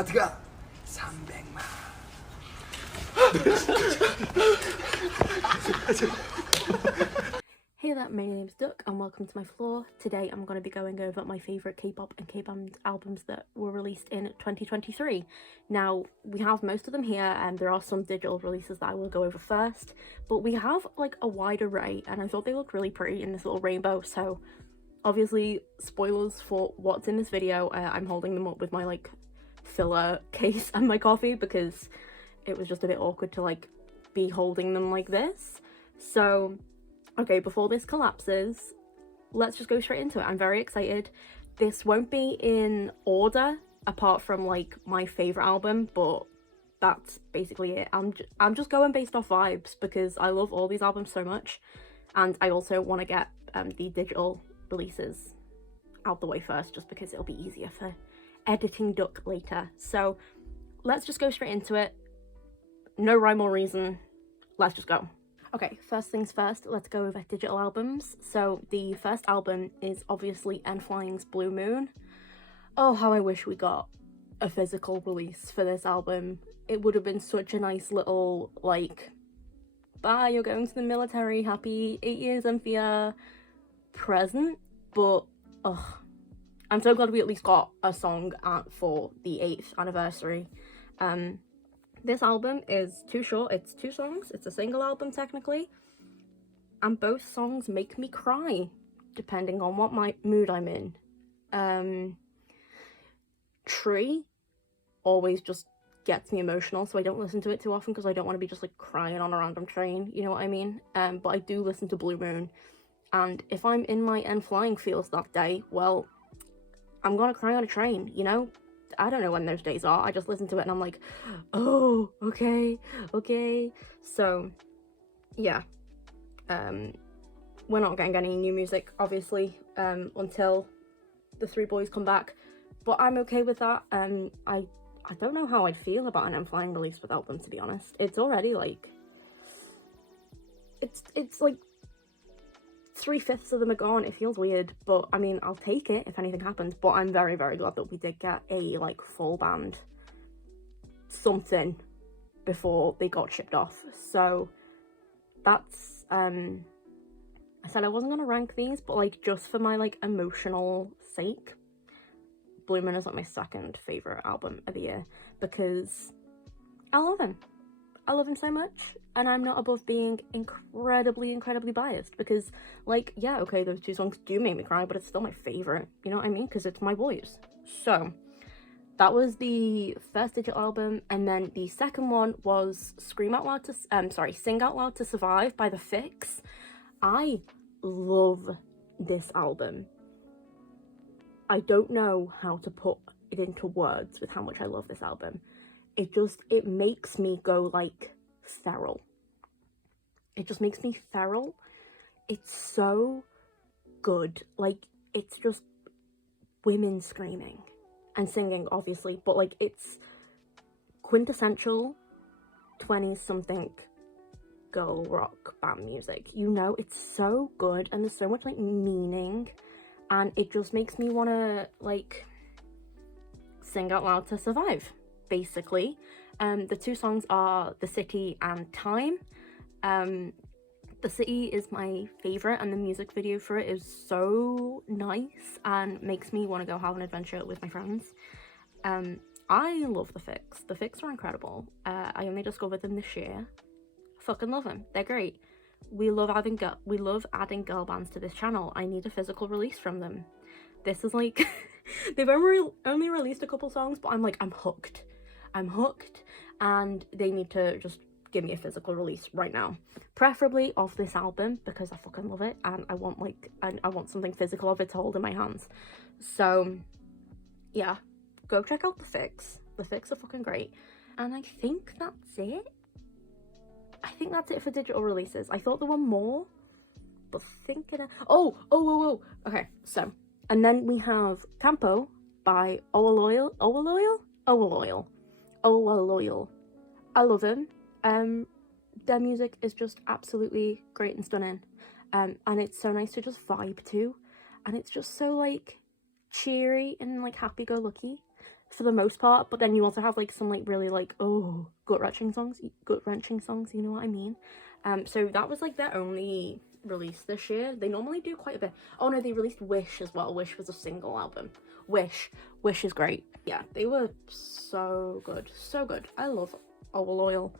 하트가 300만. Hey there, my name's Duck and welcome to my floor. Today I'm going to be going over my favourite K-pop and K-band albums that were released in 2023. Now, we have most of them here and there are some digital releases that I will go over first, but we have like a wide array and I thought they looked really pretty in this little rainbow, so obviously spoilers for what's in this video. I'm holding them up with my like filler case and my coffee because it was just a bit awkward to like be holding them like this. So okay, before this collapses, let's just go straight into it. I'm very excited. This won't be in order apart from like my favorite album, but that's basically it. I'm just going based off vibes because I love all these albums so much, and I also want to get the digital releases out the way first just because it'll be easier for editing Duck later. So let's just go straight into it. No rhyme or reason. Let's just go. Okay, first things first, let's go over digital albums. So the first album is obviously n.flying's Blue Moon. Oh, how I wish we got a physical release for this album. It would have been such a nice little, like, bye, you're going to the military, happy 8 years and for present. But, ugh, I'm so glad we at least got a song for the 8th anniversary. This album is too short, it's 2 songs, it's a single album technically, and both songs make me cry, depending on what mood I'm in. Tree always just gets me emotional, so I don't listen to it too often because I don't want to be just like crying on a random train, you know what I mean? But I do listen to Blue Moon, and if I'm in my n.flying feels that day, well, I'm gonna cry on a train, you know? I don't know when those days are, I just listen to it and I'm like, oh, okay. So, yeah. We're not getting any new music, obviously, until the 3 boys come back, but I'm okay with that. I don't know how I'd feel about an n.flying release without them, to be honest. It's already, like, it's like 3/5 of them are gone. It feels weird, but I mean, I'll take it if anything happens. But I'm very, very glad that we did get a like full band something before they got shipped off. So that's I said I wasn't gonna rank these, but like just for my like emotional sake, Blue Moon is like my second favorite album of the year because I love him. I love him so much, and I'm not above being incredibly biased because, like, yeah, okay, those 2 songs do make me cry, but it's still my favorite, you know what I mean? Because it's my boys. So, that was the first digital album, and then the second one was Sing Out Loud to Survive by The Fix. I love this album. I don't know how to put it into words with how much I love this album. It makes me go like feral. It just makes me feral. It's so good. Like, it's just women screaming and singing, obviously, but like it's quintessential 20 something girl rock band music, you know? It's so good and there's so much like meaning, and it just makes me want to like sing out loud to survive. Basically, the 2 songs are The City and Time. The City is my favorite, and the music video for it is so nice and makes me want to go have an adventure with my friends. I love The Fix. The Fix are incredible. I only discovered them this year. I fucking love them. They're great. We love adding girl bands to this channel. I need a physical release from them. This is like they've only released a couple songs, but I'm hooked. I'm hooked, and they need to just give me a physical release right now, preferably off this album because I fucking love it, and I want something physical of it to hold in my hands. So yeah, go check out The Fix. The Fix are fucking great, and I think that's it. I think that's it for digital releases. I thought there were more, but thinking oh, okay, so and then we have Campo by Owaloyal. I love him. Their music is just absolutely great and stunning, and it's so nice to just vibe to, and it's just so like cheery and like happy-go-lucky. for the most part, but then you also have like some like really like, oh, gut-wrenching songs, you know what I mean? So that was like their only release this year. They normally do quite a bit. Oh no, they released Wish as well. Wish was a single album. Wish is great. Yeah, they were so good, so good. I love Our Loyal.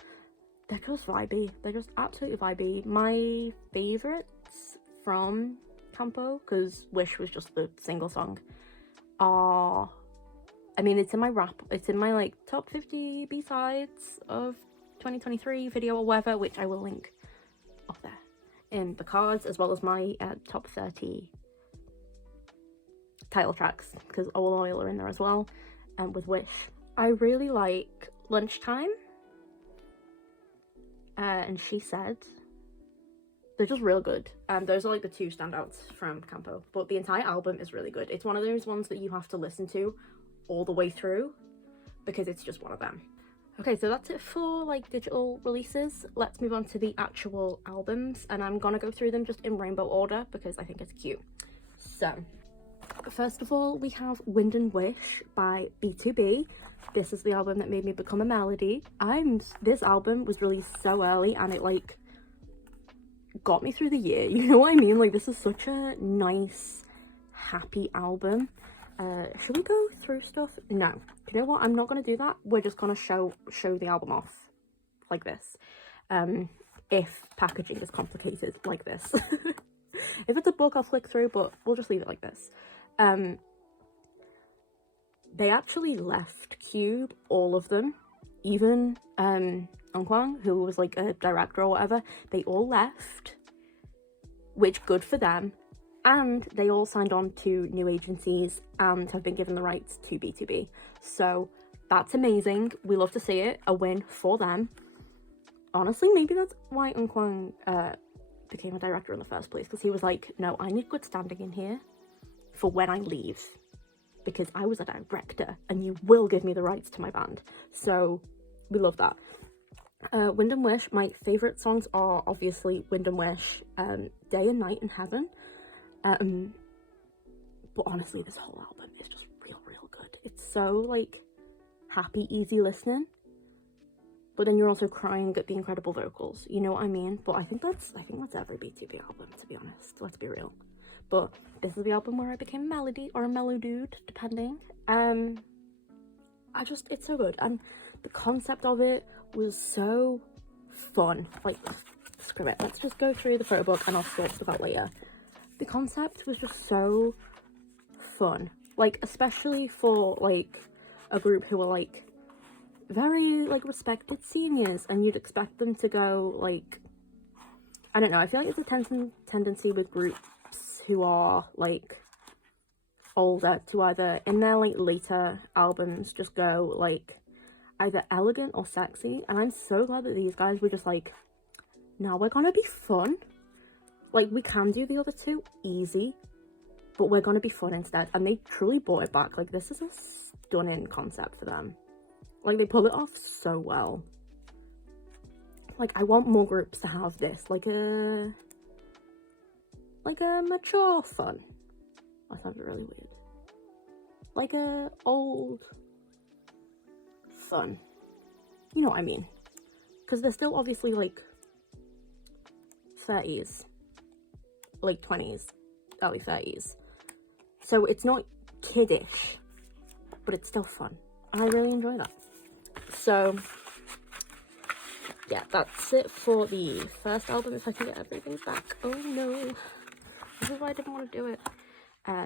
They're just vibey. They're just absolutely vibey. My favorites from Campo, because Wish was just the single song, are, I mean, it's in my like top 50 B-sides of 2023 video or whatever, which I will link up there in the cards, as well as my top 30 title tracks, because All Oil are in there as well, and with Wish. I really like Lunchtime and She Said. They're just real good. Those are like the two standouts from Campo, but the entire album is really good. It's one of those ones that you have to listen to all the way through because it's just one of them. Okay, so that's it for like digital releases. Let's move on to the actual albums, and I'm gonna go through them just in rainbow order because I think it's cute. So first of all, we have Wind and Wish by B2B. This is the album that made me become a melody. This album was released so early and it like got me through the year, you know what I mean? Like, this is such a nice, happy album. Should we go through stuff? No. Do you know what? I'm not gonna do that. We're just gonna show the album off like this. If packaging is complicated like this. If it's a book, I'll flick through, but we'll just leave it like this. They actually left Cube, all of them, even Kwang, who was like a director or whatever. They all left, which good for them, and they all signed on to new agencies and have been given the rights to B2B. So that's amazing. We love to see it. A win for them. Honestly, maybe that's why Kwang became a director in the first place, because he was like, no, I need good standing in here for when I leave, because I was a director and you will give me the rights to my band. So we love that. Wind and Wish, my favourite songs are obviously Wind and Wish, Day and Night in Heaven. But honestly, this whole album is just real good. It's so like happy, easy listening, but then you're also crying at the incredible vocals, you know what I mean? But I think that's every B2B album, to be honest, let's be real. But this is the album where I became a melody or a mellow dude, depending. It's so good, and the concept of it was so fun. Like, screw it, let's just go through the photo book and I'll sort stuff out later. The concept was just so fun, like, especially for like a group who are like very like respected seniors, and you'd expect them to go like, I don't know, I feel like it's a tendency with groups who are like older to either in their like later albums just go like either elegant or sexy, and I'm so glad that these guys were just like, no, we're gonna be fun. Like, we can do the other two easy, but we're gonna be fun instead. And they truly brought it back. Like, this is a stunning concept for them. Like, they pull it off so well. Like, I want more groups to have this, like a mature fun. That sounds really weird. Like a old fun. You know what I mean? Because they're still obviously like 30s, late 20s, early 30s. So it's not kiddish, but it's still fun. I really enjoy that. So yeah, that's it for the first album. If I can get everything back. Oh no. This is why I didn't want to do it.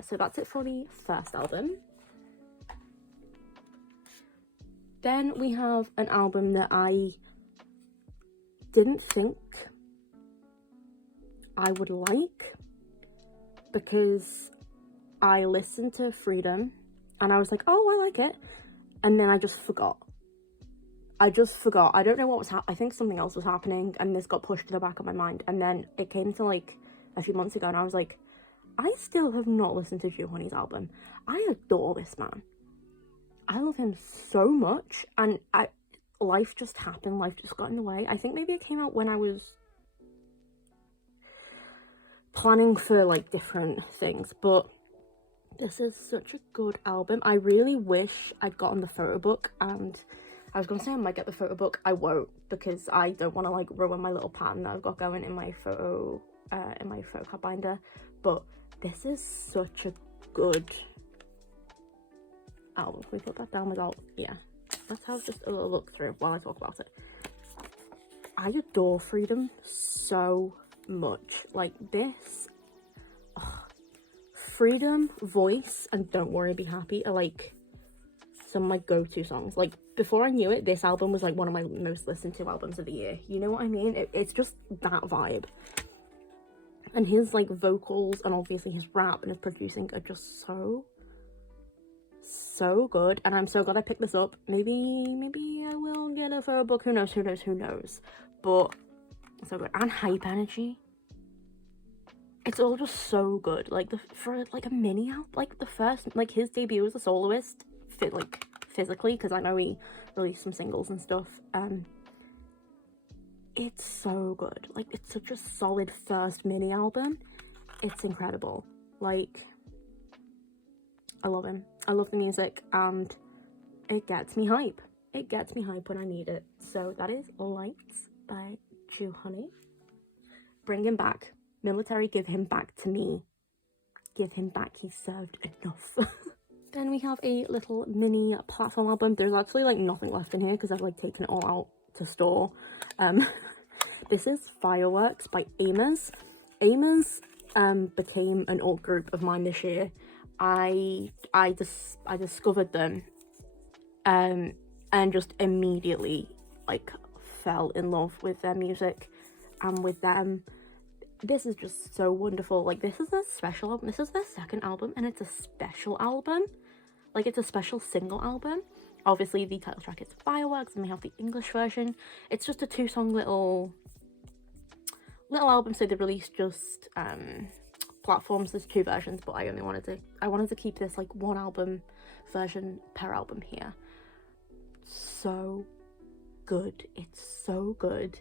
So that's it for the first album. Then we have an album that I didn't think I would like, because I listened to Freedom and I was like, oh, I like it. And then I just forgot. I don't know what was I think something else was happening, and this got pushed to the back of my mind. And then it came to like a few months ago and I was like, I still have not listened to Joo Honey's album. I adore this man. I love him so much, and life just happened, life just got in the way. I think maybe it came out when I was planning for like different things, but This is such a good album. I really wish I'd gotten the photo book, and I was gonna say I might get the photo book. I won't, because I don't want to like ruin my little pattern that I've got going in my photo card binder. But this is such a good album. Can we put that down without, yeah, let's have just a little look through while I talk about it. I adore Freedom so much. Like this, Freedom, Voice, and Don't Worry Be Happy are like some of my go-to songs. Like before I knew it, this album was like one of my most listened to albums of the year. You know what I mean? It's just that vibe. And his like vocals and obviously his rap and his producing are just so good. And I'm so glad I picked this up. Maybe I will get a photo book. Who knows? But so good. And Hype Energy. It's all just so good. Like for like a mini album, like the first, like his debut as a soloist, like physically, because I know he released some singles and stuff. It's so good. Like it's such a solid first mini album. It's incredible. Like I love him. I love the music, and it gets me hype. It gets me hype when I need it. So that is Lights by Ju Honey. Bring him back. Military, give him back to me. Give him back, he's served enough. Then we have a little mini platform album. There's actually like nothing left in here because I've like taken it all out to store. This is Fireworks by Amers. Amers became an alt group of mine this year. I discovered them and just immediately like fell in love with their music and with them. This is just so wonderful. Like this is their special album. This is their second album, and it's a special album. Like it's a special single album. Obviously the title track is Fireworks, and they have the English version. It's just a 2-song little album, so they released just platforms. There's 2 versions, but I wanted to keep this like 1 album version per album here. So good. It's so good.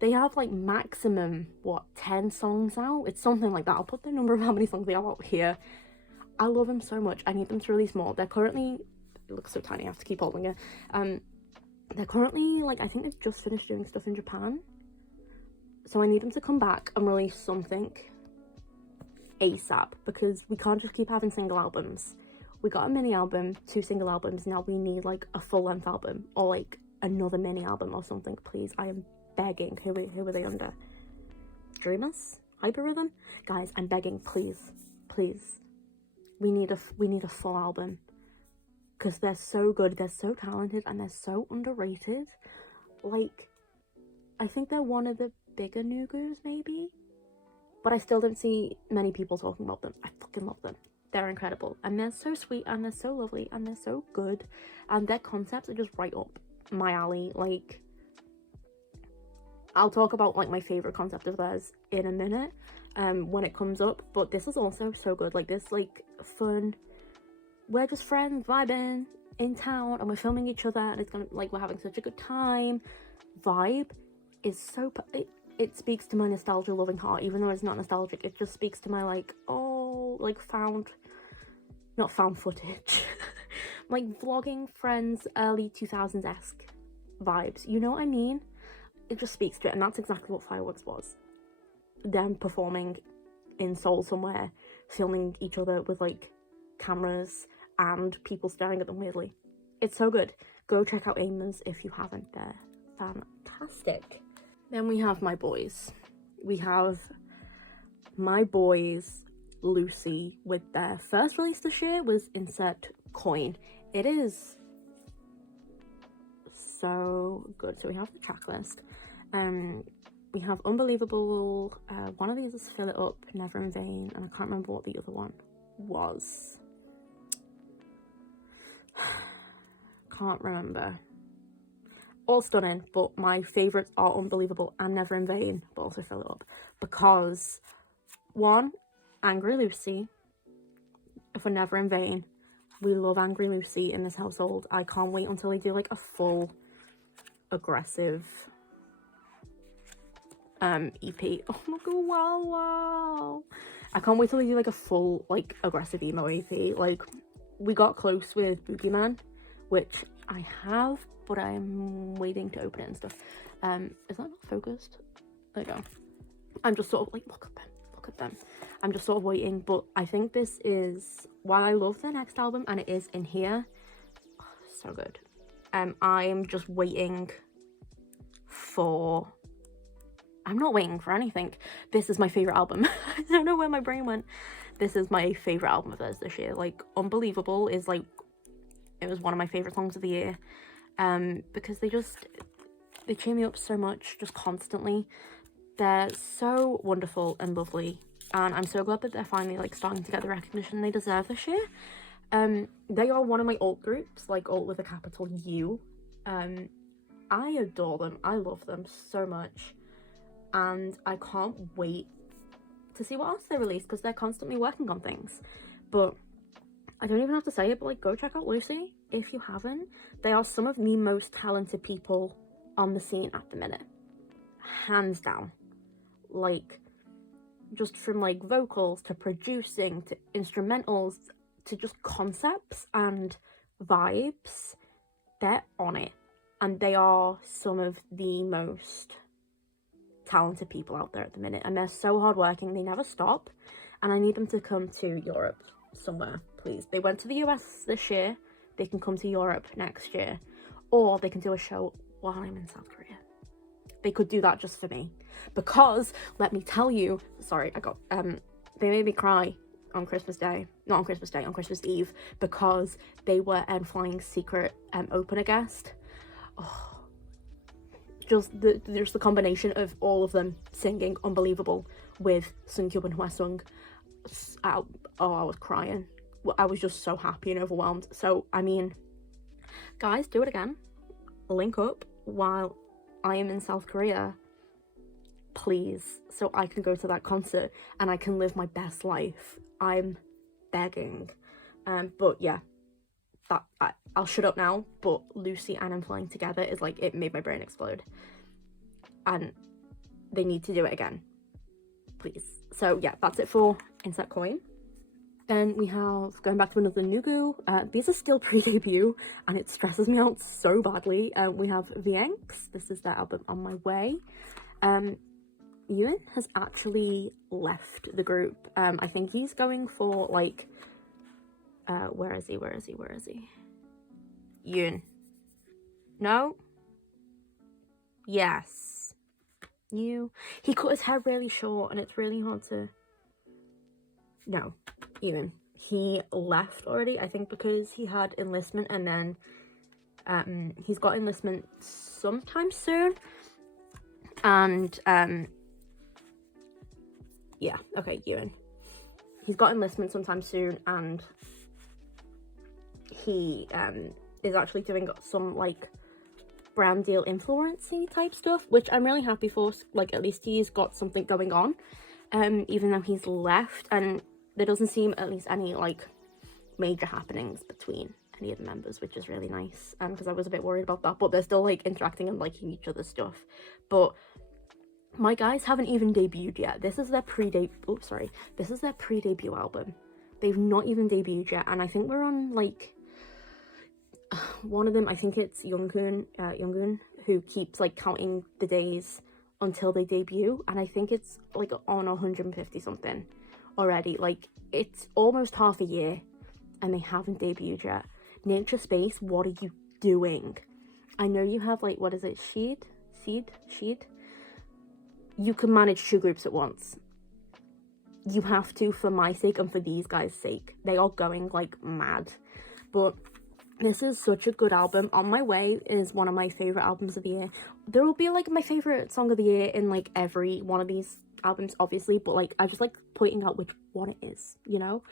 They have like maximum, 10 songs out? It's something like that. I'll put the number of how many songs they have out here. I love them so much. I need them to release more. They're currently, it looks so tiny, I have to keep holding it. They're currently, like, I think they've just finished doing stuff in Japan. So I need them to come back and release something ASAP, because we can't just keep having single albums. We got a mini album, 2 single albums, now we need like a full-length album, or like another mini album or something, please. I am begging. Who are they under? Dreamers? Hyperrhythm? Guys, I'm begging, please. We need a full album, because they're so good, they're so talented, and they're so underrated. Like, I think they're one of the bigger Nugus, maybe, but I still don't see many people talking about them. I fucking love them. They're incredible, and they're so sweet, and they're so lovely, and they're so good, and their concepts are just right up my alley. Like, I'll talk about like my favorite concept of theirs in a minute when it comes up, but this is also so good. Like this like fun, we're just friends vibing in town and we're filming each other, and it's gonna like we're having such a good time vibe is so it speaks to my nostalgia loving heart. Even though it's not nostalgic, it just speaks to my like, oh, like not found footage like vlogging friends, early 2000s-esque vibes, you know what I mean? It just speaks to it, and that's exactly what Fireworks was. Them performing in Seoul somewhere, filming each other with like cameras and people staring at them weirdly. It's so good. Go check out Amers if you haven't. They're fantastic. Then we have my boys. We have my boys Lucy with their first release this year was Insert Coin. It is so good. So we have the track list. We have Unbelievable, one of these is Fill It Up, Never in Vain, and I can't remember what the other one was. Can't remember. All stunning, but my favourites are Unbelievable and Never in Vain, but also Fill It Up, because 1, Angry Lucy for Never in Vain. We love Angry Lucy in this household. I can't wait until they do like a full aggressive EP. Oh my god, wow. I can't wait till we do like a full like aggressive emo EP. Like we got close with Boogeyman, which I have, but I'm waiting to open it and stuff. Is that not focused? There you go. I'm just sort of like, look at them. I'm just sort of waiting, but I think this is, while I love their next album and it is in here, oh, so good. I'm just waiting for, I'm not waiting for anything. This is my favorite album. I don't know where my brain went. This is my favorite album of theirs this year. Like, Unbelievable is like, it was one of my favorite songs of the year. Because they cheer me up so much, just constantly. They're so wonderful and lovely, and I'm so glad that they're finally like starting to get the recognition they deserve this year. They are one of my alt groups, like alt with a capital U. I adore them. I love them so much, and I can't wait to see what else they release because they're constantly working on things. But I don't even have to say it, but like, go check out Lucy if you haven't. They are some of the most talented people on the scene at the minute, hands down. Like, just from like vocals to producing to instrumentals to just concepts and vibes, they're on it, and they are some of the most talented people out there at the minute, and they're so hardworking. They never stop, and I need them to come to Europe somewhere, please. They went to the US this year. They can come to Europe next year, or they can do a show while I'm in South Korea. They could do that just for me, because let me tell you, sorry, they made me cry on Christmas Day, not on Christmas Day, on Christmas Eve, because they were n.flying's secret opener guest. Oh, just the combination of all of them singing Unbelievable with Sungkyub and Hwasung. I was crying. I was just so happy and overwhelmed. So, I mean, guys, do it again. Link up while I am in South Korea, please, so I can go to that concert and I can live my best life. I'm begging. But yeah, I'll shut up now, but Lucy and n.flying together is like, it made my brain explode. And they need to do it again, please. So yeah, that's it for Insert Coin. Then we have, going back to another Nugu, these are still pre-debut, and it stresses me out so badly. We have Vienx, this is their album On My Way. Ewan has actually left the group. I think he's going for, like, where is he? Ewan. No? Yes. He cut his hair really short, and it's really hard to... No. Ewan. He left already, I think because he had enlistment, and then he's got enlistment sometime soon, and yeah, okay, Ewan. He's got enlistment sometime soon, and he is actually doing some like brand deal influencing type stuff, which I'm really happy for. Like, at least he's got something going on, even though he's left, and there doesn't seem at least any like major happenings between any of the members, which is really nice, because I was a bit worried about that, but they're still like interacting and liking each other's stuff. But my guys haven't even debuted yet. This is their pre-debut album. They've not even debuted yet, and I think we're on like one of them, I think it's Younghoon, who keeps like counting the days until they debut, and I think it's like on 150 something already. Like, it's almost half a year and they haven't debuted yet. Nature Space, what are you doing? I know you have like, what is it, Sheed? You can manage 2 groups at once. You have to, for my sake and for these guys' sake. They are going like mad. But this is such a good album. On My Way is one of my favorite albums of the year. There will be like my favorite song of the year in like every one of these albums, obviously, but like I just like pointing out which one it is, you know.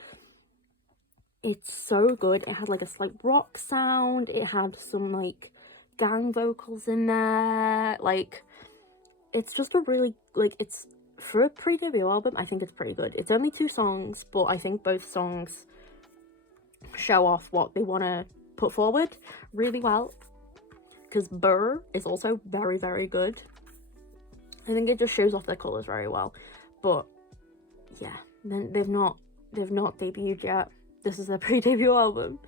It's so good. It had like a slight rock sound. It had some like gang vocals in there. Like, it's just a really, like, it's for a pre-debut album, I think it's pretty good. It's only 2 songs, but I think both songs show off what they want to put forward really well, because Burr is also very, very good. I think it just shows off their colours very well. But yeah, Then they've not debuted yet. This is their pre-debut album.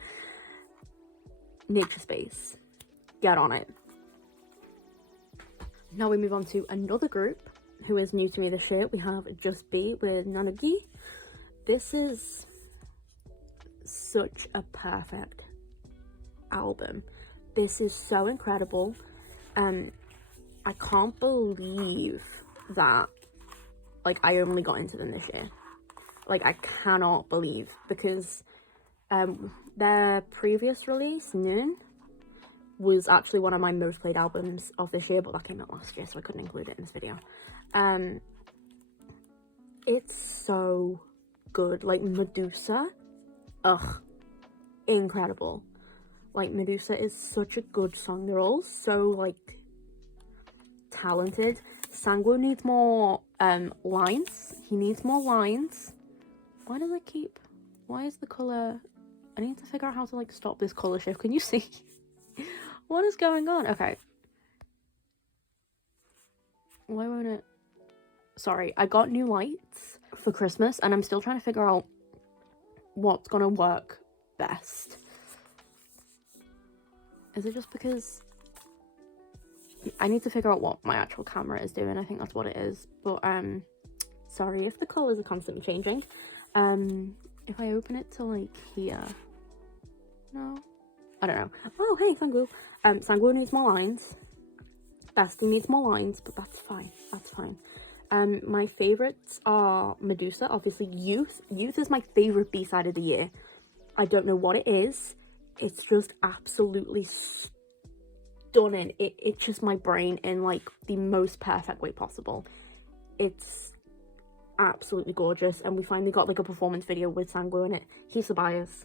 Nature Space. Get on it. Now we move on to another group who is new to me this year. We have Just Be with Nanugi. This is such a perfect album. This is so incredible. I can't believe that like I only got into them this year. Like I cannot believe, because their previous release, Noon, was actually one of my most played albums of this year, but that came out last year, so I couldn't include it in this video. It's so good. Like Medusa, incredible. Like Medusa is such a good song. They're all so like talented. Sangwoo needs more lines. He needs more lines. Why is the colour? I need to figure out how to like stop this colour shift. Can you see? What is going on? Okay. Why won't it? Sorry, I got new lights for Christmas and I'm still trying to figure out what's gonna work best. Is it just because I need to figure out what my actual camera is doing? I think that's what it is. But sorry if the colours are constantly changing. If I open it to like here, no, I don't know. Oh hey, Sangwoo. Sangwoo needs more lines. Bestie needs more lines, but that's fine. That's fine. My favourites are Medusa, obviously. Youth is my favourite B-side of the year. I don't know what it is. It's just absolutely stunning. It itches my brain in like the most perfect way possible. It's absolutely gorgeous, and we finally got like a performance video with Sangwoo in it. He's the bias.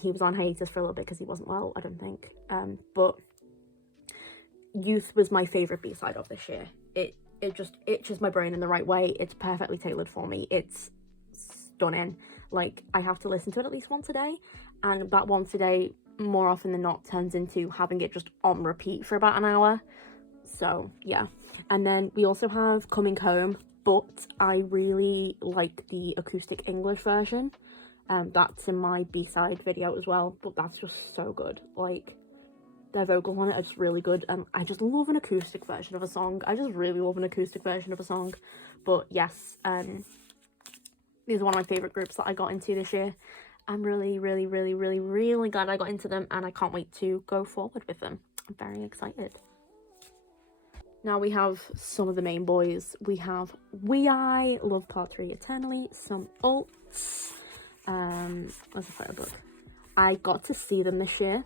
He was on hiatus for a little bit because he wasn't well, I don't think. But Youth was my favourite B-side of this year. It just itches my brain in the right way. It's perfectly tailored for me. It's stunning. Like, I have to listen to it at least once a day, and that once a day, more often than not, turns into having it just on repeat for about an hour. So, yeah. And then we also have Coming Home, but I really like the acoustic English version. That's in my B-side video as well, but that's just so good. Like, their vocals on it are just really good, and I just love an acoustic version of a song. I just really love an acoustic version of a song. But yes, these are one of my favourite groups that I got into this year. I'm really, really, really, really, really glad I got into them, and I can't wait to go forward with them. I'm very excited. Now we have some of the main boys. We have WeI, Love Part 3 Eternally, some alts. Where's the photo book? I got to see them this year.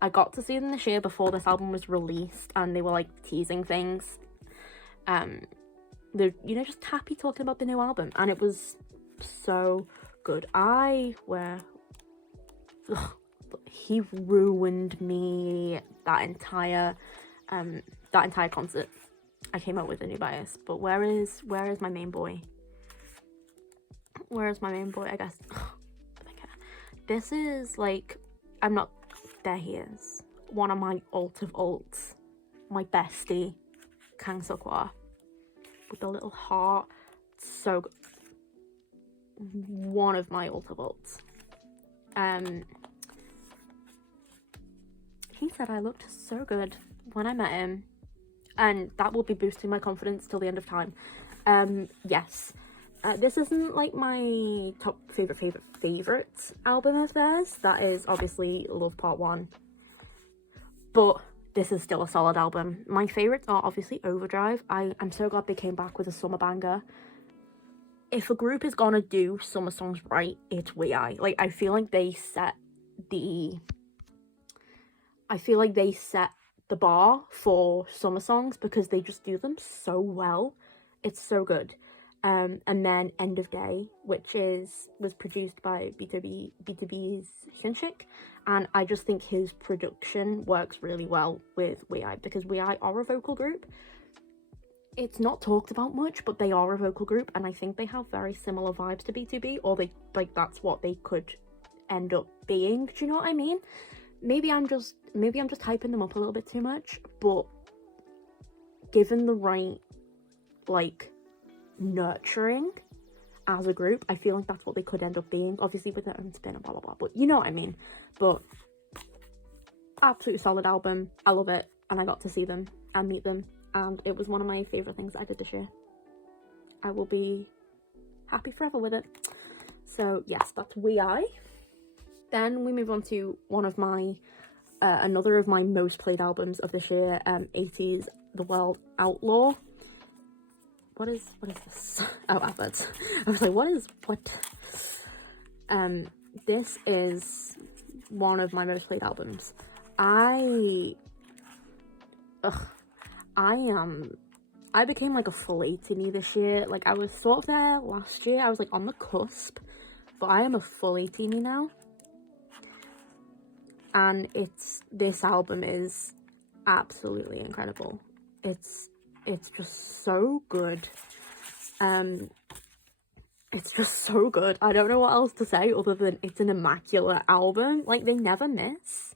Before this album was released, and they were like teasing things. They're, you know, just happy talking about the new album, and it was so good. He ruined me that entire concert. I came up with a new bias, but where is my main boy? Where is my main boy? I guess. This is like, there he is. One of my alt of alts. My bestie, Kang Seok-hwa, with the little heart. So good. One of my alt of alts. He said I looked so good when I met him, and that will be boosting my confidence till the end of time. Yes. This isn't like my top favorite album of theirs. That is obviously Love Part 1. But this is still a solid album. My favorites are obviously Overdrive. I'm so glad they came back with a summer banger. If a group is gonna do summer songs right, it's WeI. Like, I feel like they set the bar for summer songs because they just do them so well. It's so good. And then End of Day, which was produced by B2B's Hyunshik, and I just think his production works really well with WeI, because WeI are a vocal group. It's not talked about much, but they are a vocal group, and I think they have very similar vibes to B2B, or they, like, that's what they could end up being. Do you know what I mean? Maybe I'm just hyping them up a little bit too much, but given the right, like, nurturing, as a group. I feel like that's what they could end up being, obviously with their own spin and blah blah blah, but you know what I mean. But absolutely solid album. I love it, and I got to see them and meet them, and it was one of my favourite things I did this year. I will be happy forever with it. So yes, that's WeI. Then we move on to one of my another of my most played albums of this year, 80s The World Outlaw. What is this? Oh, adverts. I was like, what? This is one of my most played albums. I became like a full 18 this year. Like, I was sort of there last year. I was like on the cusp, but I am a full 18 now. And this album is absolutely incredible. It's just so good. It's just so good. I don't know what else to say other than it's an immaculate album. Like, they never miss.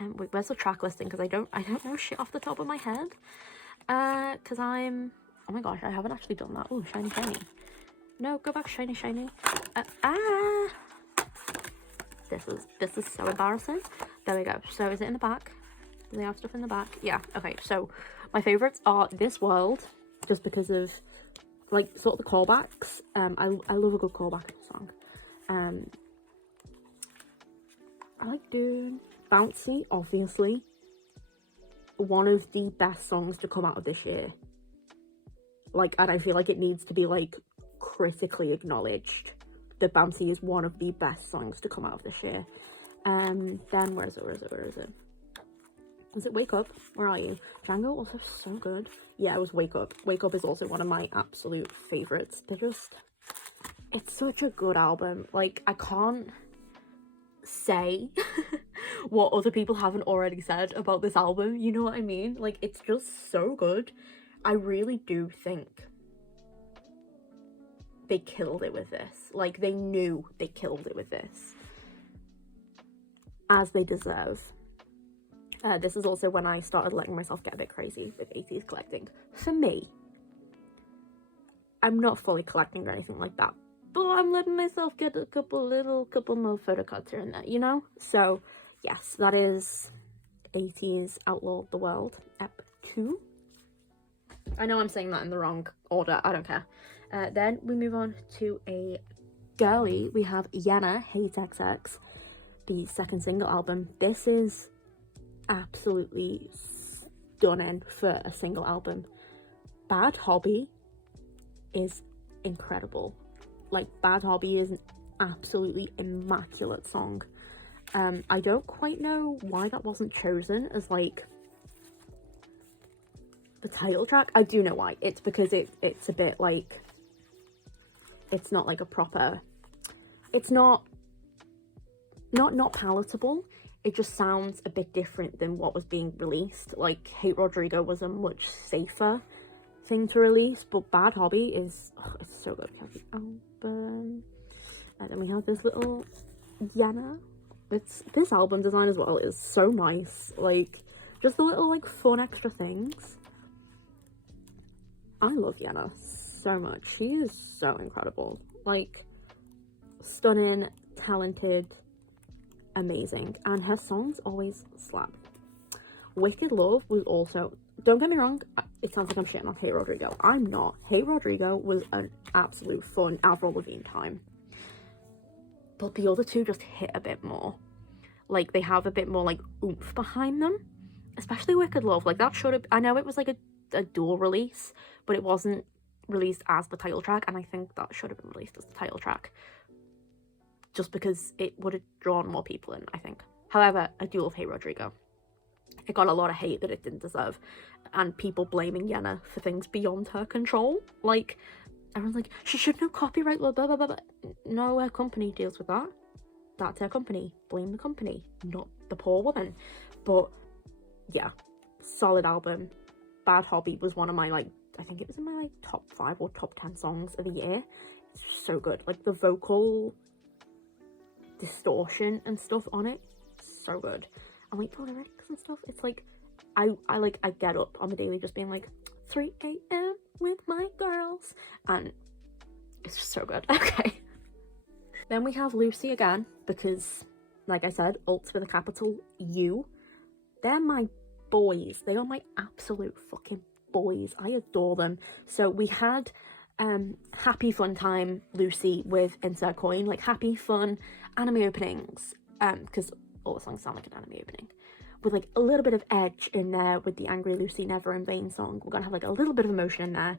Wait, where's the track listing? Because I don't know shit off the top of my head. Because oh my gosh, I haven't actually done that. Oh, shiny, shiny. No, go back, shiny, shiny. This is so embarrassing. There we go. So is it in the back? Do they have stuff in the back? Yeah. Okay. So my favorites are This World, just because of like sort of the callbacks. I love a good callback in a song. I like doing Bouncy, obviously. One of the best songs to come out of this year. Like, and I feel like it needs to be like critically acknowledged that Bouncy is one of the best songs to come out of this year. Then where is it? Was it Wake Up? Where are you? Django, also so good. Yeah, it was Wake Up. Wake Up is also one of my absolute favorites. It's such a good album. Like, I can't say what other people haven't already said about this album, you know what I mean? Like, it's just so good. I really do think they killed it with this. Like, they knew they killed it with this, as they deserve. This is also when I started letting myself get a bit crazy with 80s collecting. For me, I'm not fully collecting or anything like that, but I'm letting myself get a couple more photocards here and there, you know? So yes, that is 80s Outlaw the World, Ep 2. I know I'm saying that in the wrong order, I don't care. Then we move on to a girly. We have Yana, Hate XX, the second single album. This is absolutely stunning for a single album. Bad Hobby is incredible. Like, Bad Hobby is an absolutely immaculate song. I don't quite know why that wasn't chosen as like the title track. I do know why. It's because it's a bit like, it's not like a proper, it's not palatable. It just sounds a bit different than what was being released. Like, Hate Rodrigo was a much safer thing to release, but Bad Hobby is, it's so good. We have the album, and then we have this little Yana. This album design as well is so nice. Like, just the little like fun extra things. I love Yana so much. She is so incredible. Like, stunning, talented, amazing, and her songs always slap. Wicked Love was also, don't get me wrong, it sounds like I'm shitting on Hey Rodrigo. I'm not. Hey Rodrigo was an absolute fun Avril Lavigne time, but the other two just hit a bit more. Like, they have a bit more like oomph behind them, especially Wicked Love. Like, that should have, I know it was like a dual release, but it wasn't released as the title track, and I think that should have been released as the title track, just because it would have drawn more people in, I think. However, I do love Hey Rodrigo. It got a lot of hate that it didn't deserve, and people blaming Yenna for things beyond her control. Like, everyone's like, she should know copyright, blah, blah, blah, blah. No, her company deals with that. That's her company. Blame the company, not the poor woman. But yeah, solid album. Bad Hobby was one of my, like, I think it was in my, like, top 5 or top 10 songs of the year. It's so good. Like, the vocal distortion and stuff on it, so good. And like the lyrics and stuff, it's like, I get up on the daily just being like, 3 a.m. with my girls, and It's just so good. Okay. Then we have Lucy again, because, like I said, Ults with a capital U. They're my boys. They are my absolute fucking boys. I adore them. So we had Happy Fun Time Lucy with Insert Coin, like happy, fun anime openings, because all the songs sound like an anime opening, with like a little bit of edge in there with the Angry Lucy Never in Vain song. We're gonna have like a little bit of emotion in there,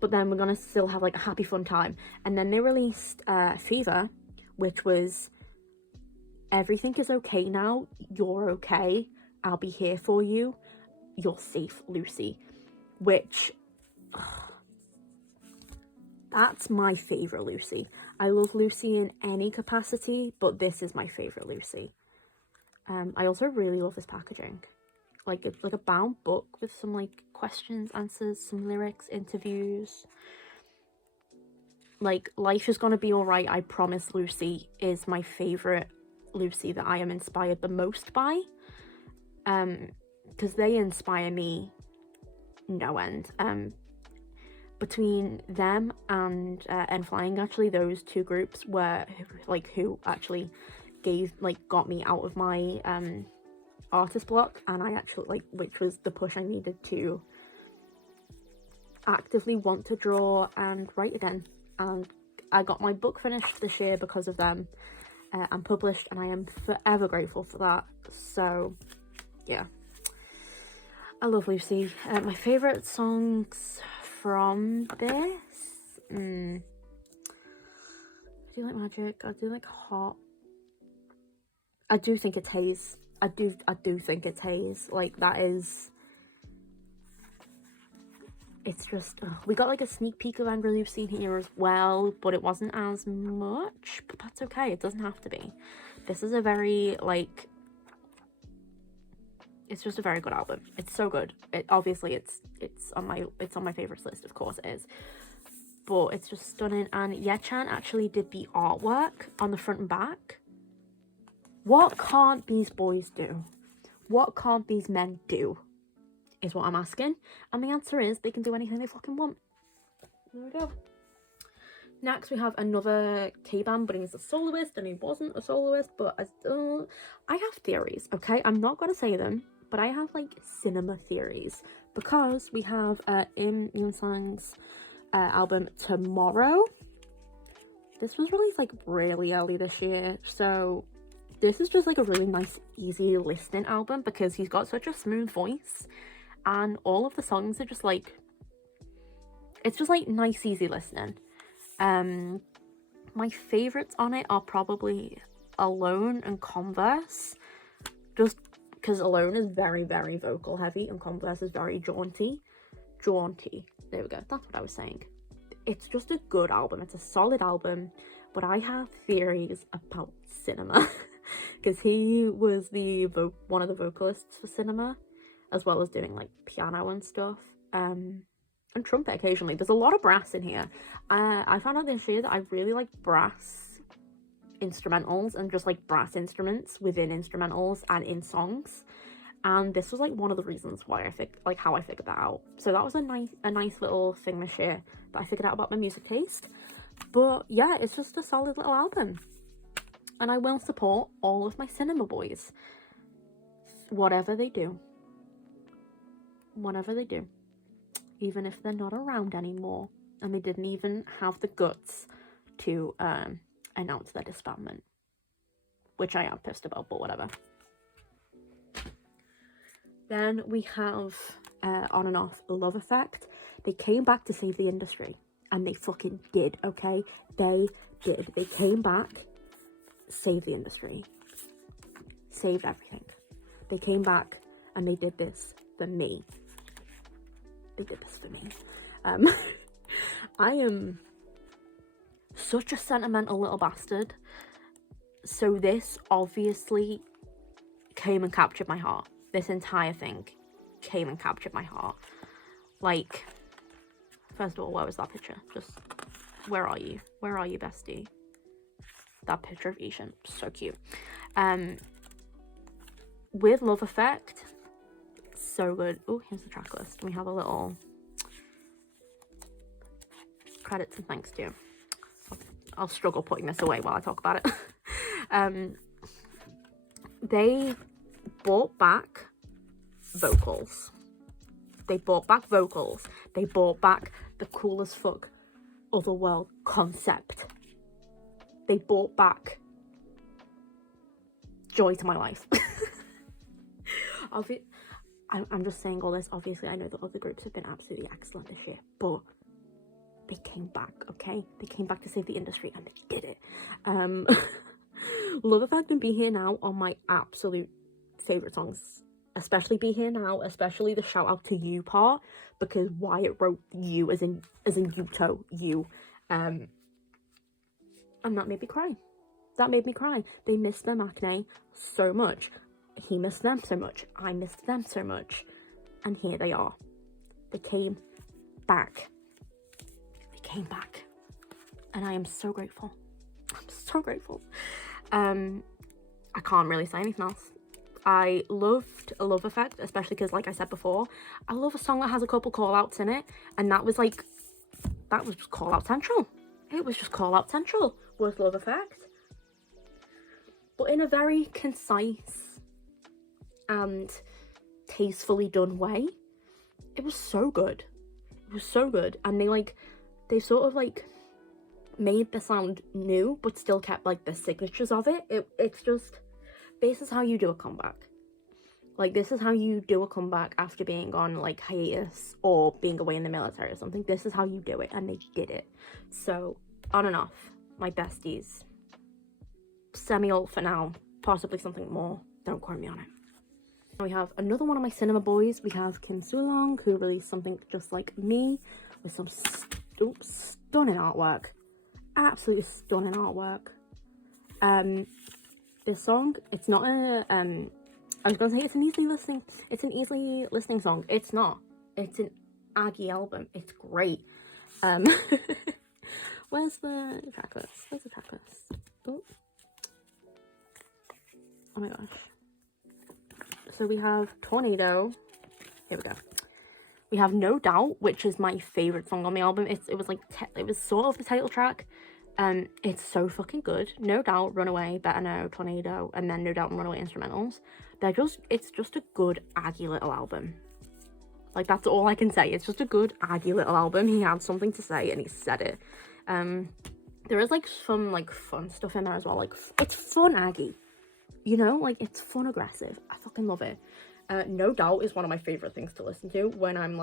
but then we're gonna still have like a happy fun time. And then they released Fever, which was everything is okay now, you're okay, I'll be here for you, you're safe, Lucy, which that's my favourite Lucy. I love Lucy in any capacity, but this is my favourite Lucy. I also really love this packaging. Like, it's like a bound book with some like questions, answers, some lyrics, interviews. Like, Life is Gonna Be Alright, I Promise Lucy is my favourite Lucy that I am inspired the most by. Because they inspire me no end. Between them and n.flying, actually, those two groups were like who actually got me out of my artist block, and I actually which was the push I needed to actively want to draw and write again. And I got my book finished this year because of them, and published, and I am forever grateful for that. So yeah, I love Lucy. My favourite songs from this, I do like Magic, I do like Hot, I do think it's Haze. I do think it's Haze. Like, that is, it's just, we got like a sneak peek of Angry Lucy in here as well, but it wasn't as much, but that's okay, it doesn't have to be. This is a very, like, it's just a very good album. It's so good. Obviously it's on my favorites list, of course it is, but it's just stunning. And Ye-chan actually did the artwork on the front and back. What can't these boys do? What can't these men do? Is what I'm asking. And the answer is they can do anything they fucking want. There we go. Next we have another Kband, but he's a soloist and he wasn't a soloist, but I have theories, okay? I'm not going to say them, but I have like cinema theories, because we have n.flying's album Tomorrow. This was released like really early this year, so this is just like a really nice, easy listening album, because he's got such a smooth voice and all of the songs are just like, it's just like nice, easy listening. My favorites on it are probably Alone and Converse, just because Alone is very, very vocal heavy and Converse is very jaunty. There we go, that's what I was saying. It's just a good album, it's a solid album, but I have theories about Cinema because he was one of the vocalists for Cinema, as well as doing like piano and stuff, and trumpet occasionally. There's a lot of brass in here. I found out this year that I really like brass instrumentals and just like brass instruments within instrumentals and in songs, and this was like one of the reasons why how I figured that out. So that was a nice little thing this year that I figured out about my music taste. But yeah, it's just a solid little album, and I will support all of my Cinema boys, whatever they do, even if they're not around anymore and they didn't even have the guts to announce their disbandment, which I am pissed about, but whatever. Then we have on and off Love Effect. They came back to save the industry, and they fucking did, okay? They did. They came back, saved the industry, saved everything. They came back and they did this for me. They did this for me. I am such a sentimental little bastard, so this obviously came and captured my heart. This entire thing came and captured my heart. Like, first of all, where was that picture? Just, where are you? Where are you, bestie? That picture of Ishan, so cute. With Love Effect, so good. Oh, here's the track list. We have a little credits and thanks to. I'll struggle putting this away while I talk about it. They brought back vocals. They brought back vocals. They brought back the cool as fuck otherworld concept. They brought back joy to my life. I'm just saying all this. Obviously, I know that other groups have been absolutely excellent this year, but they came back, okay? They came back to save the industry, and they did it. Love Effect and Be Here Now are my absolute favourite songs. Especially Be Here Now, especially the shout out to you part, because Wyatt wrote you as in Yuto, you. And that made me cry. That made me cry. They missed their Maknae so much. He missed them so much. I missed them so much. And here they are. They came back. They came back. And I am so grateful. I'm so grateful. I can't really say anything else. I loved a Love Effect, especially because, like I said before, I love a song that has a couple call-outs in it. And that was just call-out central. It was just call-out central was Love Effect. But in a very concise and tastefully done way. It was so good. It was so good. And they sort of made the sound new, but still kept the signatures of it. It's just, this is how you do a comeback. This is how you do a comeback after being on hiatus or being away in the military or something. This is how you do it, and they did it. So, on and off, my besties. Semi-alt for now, possibly something more. Don't quote me on it. We have another one of my cinema boys. We have Kim Soo-long, who released Something Just Like Me with some stunning artwork. Absolutely stunning artwork. This song, it's not a I was gonna say it's an easily listening song. It's not. It's an Aggie album. It's great. Where's the track list? Where's the track list? Oh my gosh. So we have Tornado. Here we go. We have No Doubt, which is my favorite song on the album. It was sort of the title track. It's so fucking good. No Doubt, Runaway, Better Know, Tornado, and then No Doubt and Runaway instrumentals. It's just a good Aggie little album. That's all I can say. It's just a good Aggie little album. He had something to say and he said it. There is some fun stuff in there as well. It's fun Aggie. You know, it's fun aggressive. I fucking love it. No Doubt is one of my favorite things to listen to when I'm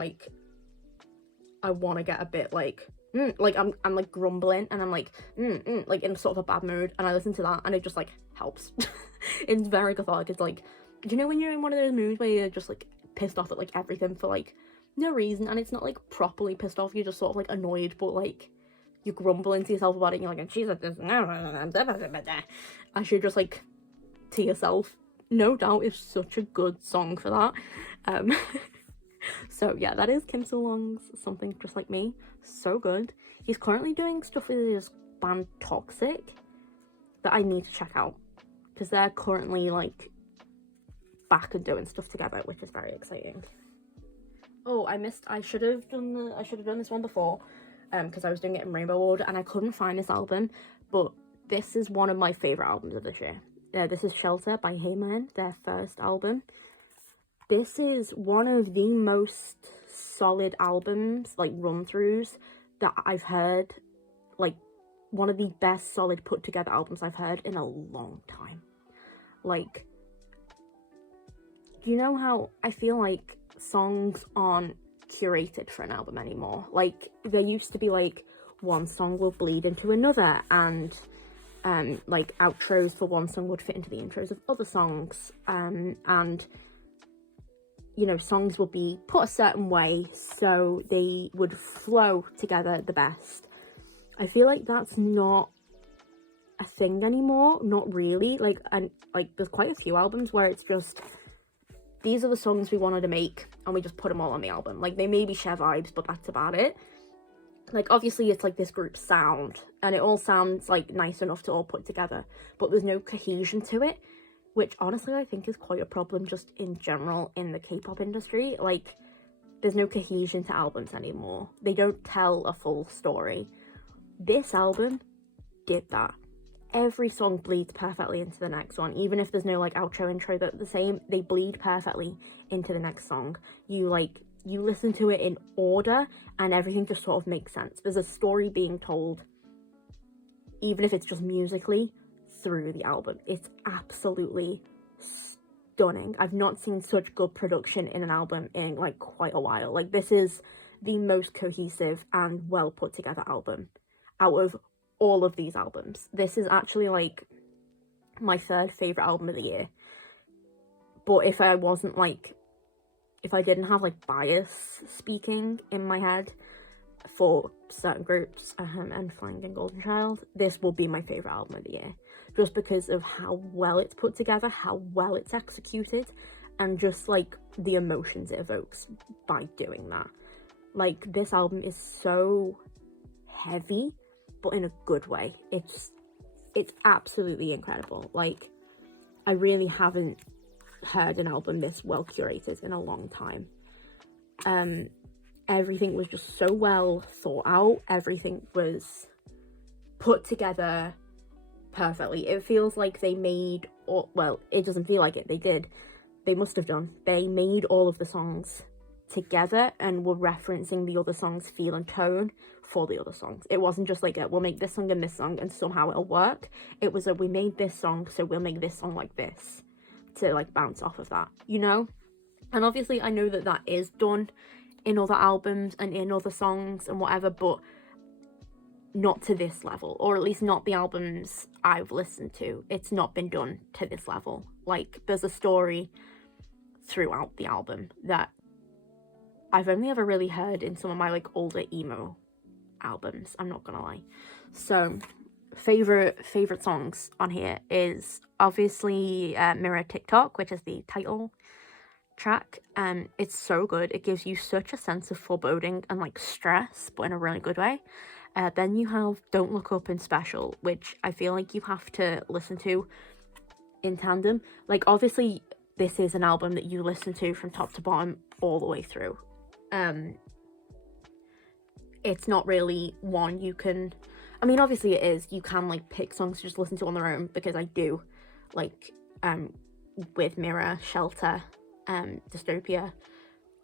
I want to get a bit I'm grumbling and I'm in sort of a bad mood, and I listen to that and it just helps. It's very cathartic. It's you know when you're in one of those moods where you're just pissed off at everything for no reason, and it's not properly pissed off, you're just sort of annoyed, but you're grumbling to yourself about it and you're like, Jesus, I should just to yourself. No Doubt is such a good song for that. So yeah, that is Kim Soo-long's Something Just Like Me. So good. He's currently doing stuff with his band Toxic that I need to check out, because they're currently back and doing stuff together, which is very exciting. Oh, I should have done this one before, because I was doing it in rainbow order and I couldn't find this album, but this is one of my favorite albums of this year. This is Shelter by Heyman, their first album. This is one of the most solid albums, run-throughs, that I've heard. One of the best solid put-together albums I've heard in a long time. You know how I feel songs aren't curated for an album anymore? There used to be, one song will bleed into another, and outros for one song would fit into the intros of other songs, and you know, songs would be put a certain way so they would flow together the best. I feel that's not a thing anymore. Not really. There's quite a few albums where it's just, these are the songs we wanted to make and we just put them all on the album. They maybe share vibes, but that's about it. Obviously it's this group sound and it all sounds nice enough to all put together, but there's no cohesion to it, which honestly I think is quite a problem just in general in the K-pop industry. There's no cohesion to albums anymore. They don't tell a full story. This album did that. Every song bleeds perfectly into the next one, even if there's no like outro intro that the same, they bleed perfectly into the next song. You listen to it in order and everything just sort of makes sense. There's a story being told, even if it's just musically, through the album. It's absolutely stunning. I've not seen such good production in an album in like quite a while. Like, this is the most cohesive and well put together album out of all of these albums. This is actually like my third favorite album of the year. But if I didn't have like bias speaking in my head for certain groups, n.flying and Golden Child, this will be my favorite album of the year, just because of how well it's put together, how well it's executed, and just like the emotions it evokes by doing that. Like, this album is so heavy, but in a good way. It's absolutely incredible. Like, I really haven't heard an album this well curated in a long time. Everything was just so well thought out. Everything was put together perfectly. It feels like they made, well, it doesn't feel like it, they did. They must have done. They made all of the songs together and were referencing the other songs' feel and tone for the other songs. It wasn't just like we'll make this song and somehow it'll work. It was we made this song, so we'll make this song like this to like bounce off of that, you know? And obviously I know that is done in other albums and in other songs and whatever, but not to this level, or at least not the albums I've listened to. It's not been done to this level. Like, there's a story throughout the album that I've only ever really heard in some of my like older emo albums, I'm not gonna lie. So favorite songs on here is obviously Mirror TikTok, which is the title track. It's so good. It gives you such a sense of foreboding and like stress, but in a really good way. Then you have Don't Look Up and Special, which I feel like you have to listen to in tandem. Like, obviously this is an album that you listen to from top to bottom all the way through. It's not really one you can, I mean, obviously it is, you can like pick songs to just listen to on their own, because I do, like with Mirror, Shelter, Dystopia,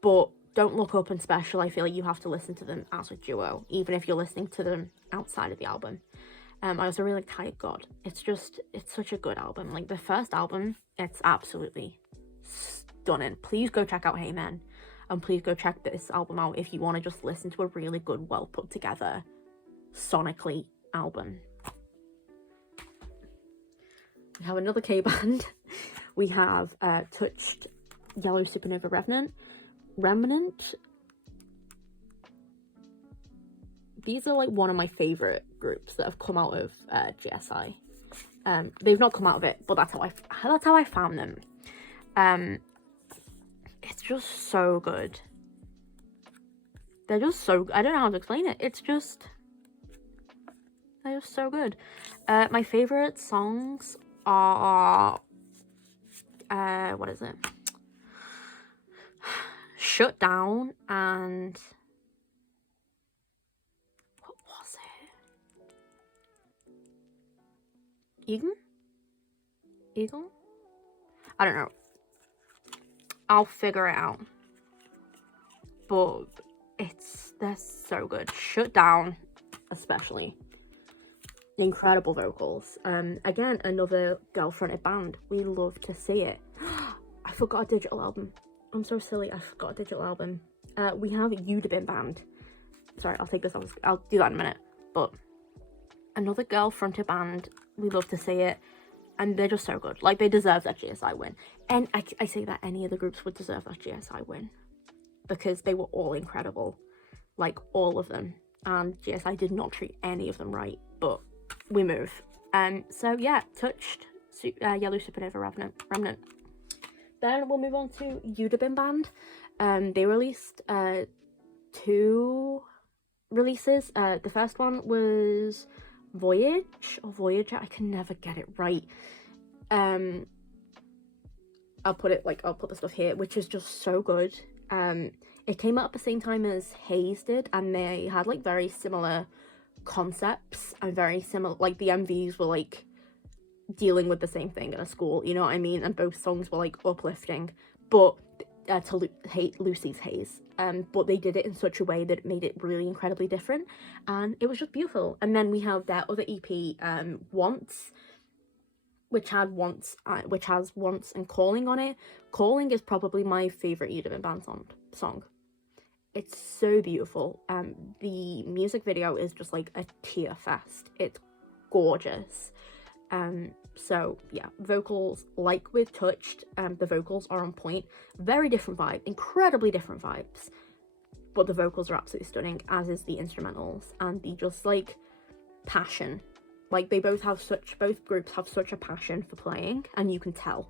but Don't Look Up and Special, I feel like you have to listen to them as a duo, even if you're listening to them outside of the album. I also really like Tired God. It's such a good album. Like, the first album, it's absolutely stunning. Please go check out Hey Men, and please go check this album out if you want to just listen to a really good, well put together, sonically album. We have another Kband. We have Touched, Yellow Supernova Remnant. These are like one of my favorite groups that have come out of GSI. They've not come out of it, but that's how I found them. It's just so good. They're just so, I don't know how to explain it. They're just so good. My favorite songs are what is it? Shut Down and what was it? Eagle? I don't know. I'll figure it out. But they're so good. Shut Down, especially. Incredible vocals. Again, another girl-fronted band. We love to see it. I forgot a digital album. I'm so silly. I forgot a digital album. We have Udabin Band. Sorry, I'll take this off. I'll do that in a minute. But another girl-fronted band. We love to see it. And they're just so good. Like, they deserve that GSI win. And I say that any of the groups would deserve that GSI win, because they were all incredible. Like, all of them. And GSI did not treat any of them right. But we move. So yeah, Touched, Yellow Supernova Remnant. Then we'll move on to Udabin Band. They released 2 releases. The first one was Voyage or Voyager. I can never get it right. I'll put the stuff here, which is just so good. It came out at the same time as Haze did, and they had like very similar concepts and very similar. Like the MVs were like dealing with the same thing in a school, you know what I mean? And both songs were like uplifting, but Lucy's Haze. But they did it in such a way that it made it really incredibly different, and it was just beautiful. And then we have their other EP, Once, which has Once and Calling on it. Calling is probably my favorite Yudin Band song. It's so beautiful. The music video is just like a tear fest. It's gorgeous. So yeah, vocals, like with Touched, the vocals are on point. Very different vibe, incredibly different vibes, but the vocals are absolutely stunning, as is the instrumentals and the just like passion. Like both groups have such a passion for playing, and you can tell.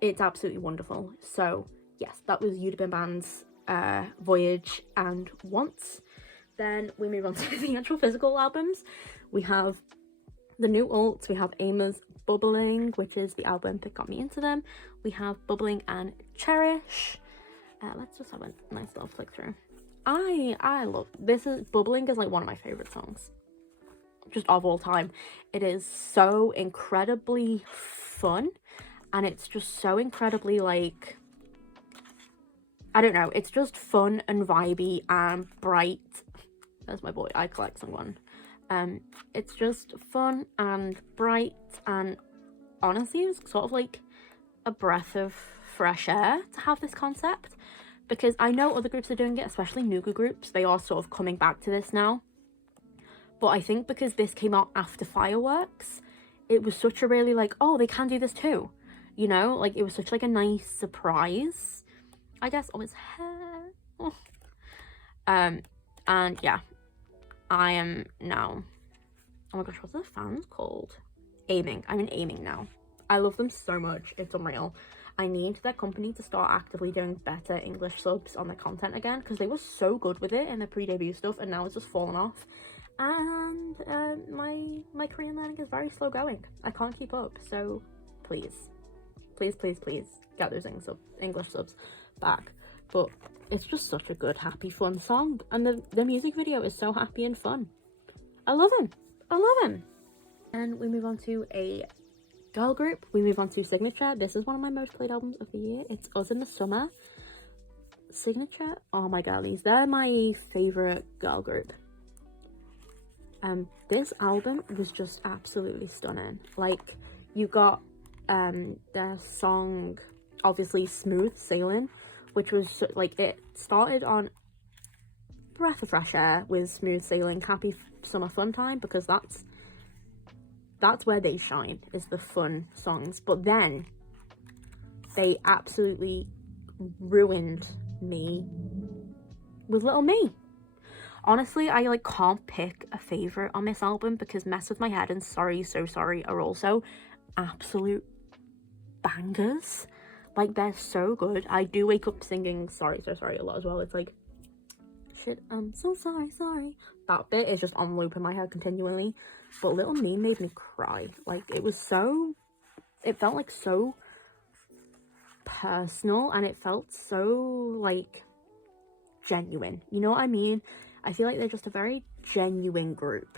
It's absolutely wonderful. So yes, that was Yudin Band's Voyage and Once. Then we move on to the actual physical albums. We have the new alts. We have Aimer's Bubbling, which is the album that got me into them. We have Bubbling and Cherish. Let's just have a nice little flick through. I love this. Bubbling is like one of my favorite songs just of all time. It is so incredibly fun, and it's just so incredibly like, I don't know, it's just fun and vibey and bright. There's my boy, I collect someone. It's just fun and bright, and honestly it's sort of like a breath of fresh air to have this concept, because I know other groups are doing it, especially newer groups. They are sort of coming back to this now, but I think because this came out after Fireworks, it was such a really like, oh, they can do this too, you know, like it was such like a nice surprise, I guess, on his hair. Oh. And yeah, I am now, oh my gosh, what's the fans called? Aiming. I'm in Aiming now. I love them so much. It's unreal. I need their company to start actively doing better English subs on their content again, because they were so good with it in their pre-debut stuff, and now it's just fallen off. And my Korean learning is very slow going. I can't keep up. So please get those English subs back. But it's just such a good, happy, fun song, and the music video is so happy and fun. I love him. And we move on to a girl group. We move on to Signature. This is one of my most played albums of the year. It's Us in the Summer. Signature, oh my girlies, they're my favorite girl group. This album was just absolutely stunning. Like, you got their song, obviously, Smooth Sailing, which was like, it started on breath of fresh air with Smooth Sailing, Happy Summer Fun Time, because that's where they shine, is the fun songs. But then they absolutely ruined me with Little Me. Honestly, I like can't pick a favorite on this album, because Mess With My Head and Sorry So Sorry are also absolute bangers. Like, they're so good. I do wake up singing Sorry So Sorry a lot as well. It's like, shit, I'm so sorry. That bit is just on loop in my head continually. But Little Me made me cry. Like, it felt like so personal, and it felt so like genuine, you know what I mean? I feel like they're just a very genuine group,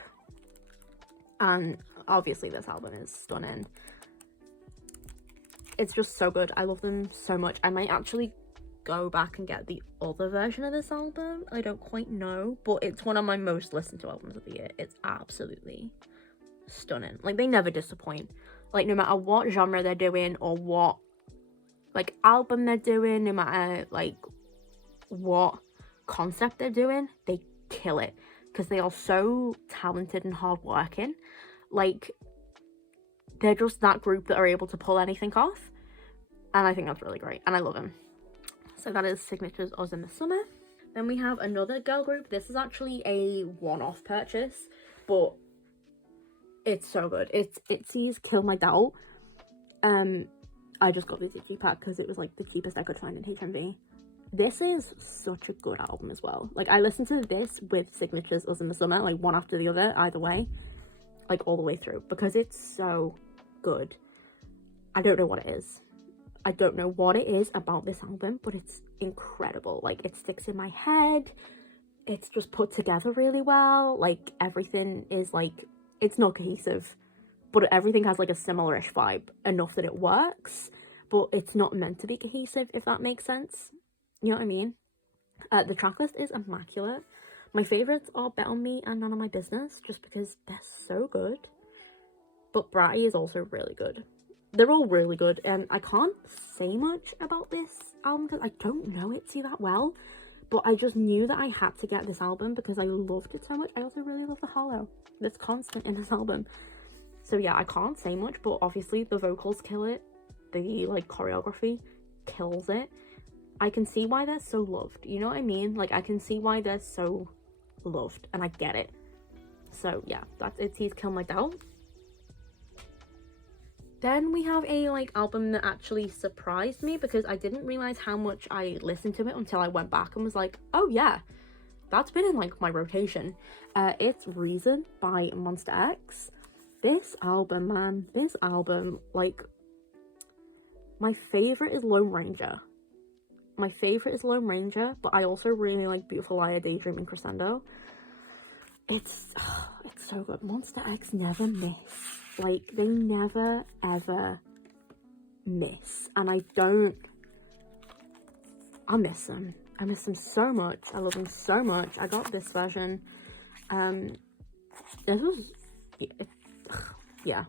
and obviously this album is stunning. It's just so good. I love them so much. I might actually go back and get the other version of this album. I don't quite know, but it's one of my most listened to albums of the year. It's absolutely stunning. Like, they never disappoint. Like, no matter what genre they're doing or what like album they're doing, no matter like what concept they're doing, they kill it, because they are so talented and hardworking. Like, they're just that group that are able to pull anything off, and I think that's really great, and I love them. So that is Signature's Us in the Summer. Then we have another girl group. This is actually a one-off purchase, but it's so good. It's ITZY's Kill My Doubt. I just got this ITZY pack because it was like the cheapest I could find in HMV. This is such a good album as well. Like, I listened to this with Signature's Us in the Summer, like one after the other, either way, like all the way through, because it's so good. I don't know what it is. I don't know what it is about this album, but it's incredible. Like, it sticks in my head. it's just put together really well. Like, everything is like, it's not cohesive, but everything has like a similar-ish vibe enough that it works, but it's not meant to be cohesive, if that makes sense. You know what I mean? The track list is immaculate. My favourites are Bet On Me and None of My Business, just because they're so good. But Bratty is also really good. They're all really good. I can't say much about this album because I don't know it that well. But I just knew that I had to get this album because I loved it so much. I also really love the hollow that's constant in this album. So yeah, I can't say much, but obviously the vocals kill it. The like choreography kills it. I can see why they're so loved. You know what I mean? Like, I can see why they're so loved, and I get it. So yeah, that's Itzy's Kill My Doubt. Then we have a like album that actually surprised me because I didn't realize how much I listened to it until I went back and was like, oh yeah, that's been in like my rotation. It's Reason by Monster X. This album, man, like, my favorite is Lone Ranger. But I also really like Beautiful Liar, Daydream, and Crescendo. It's so good. Monster X never miss. Like, they never ever miss, and I miss them. I miss them so much. I love them so much. I got this version. This was, yeah.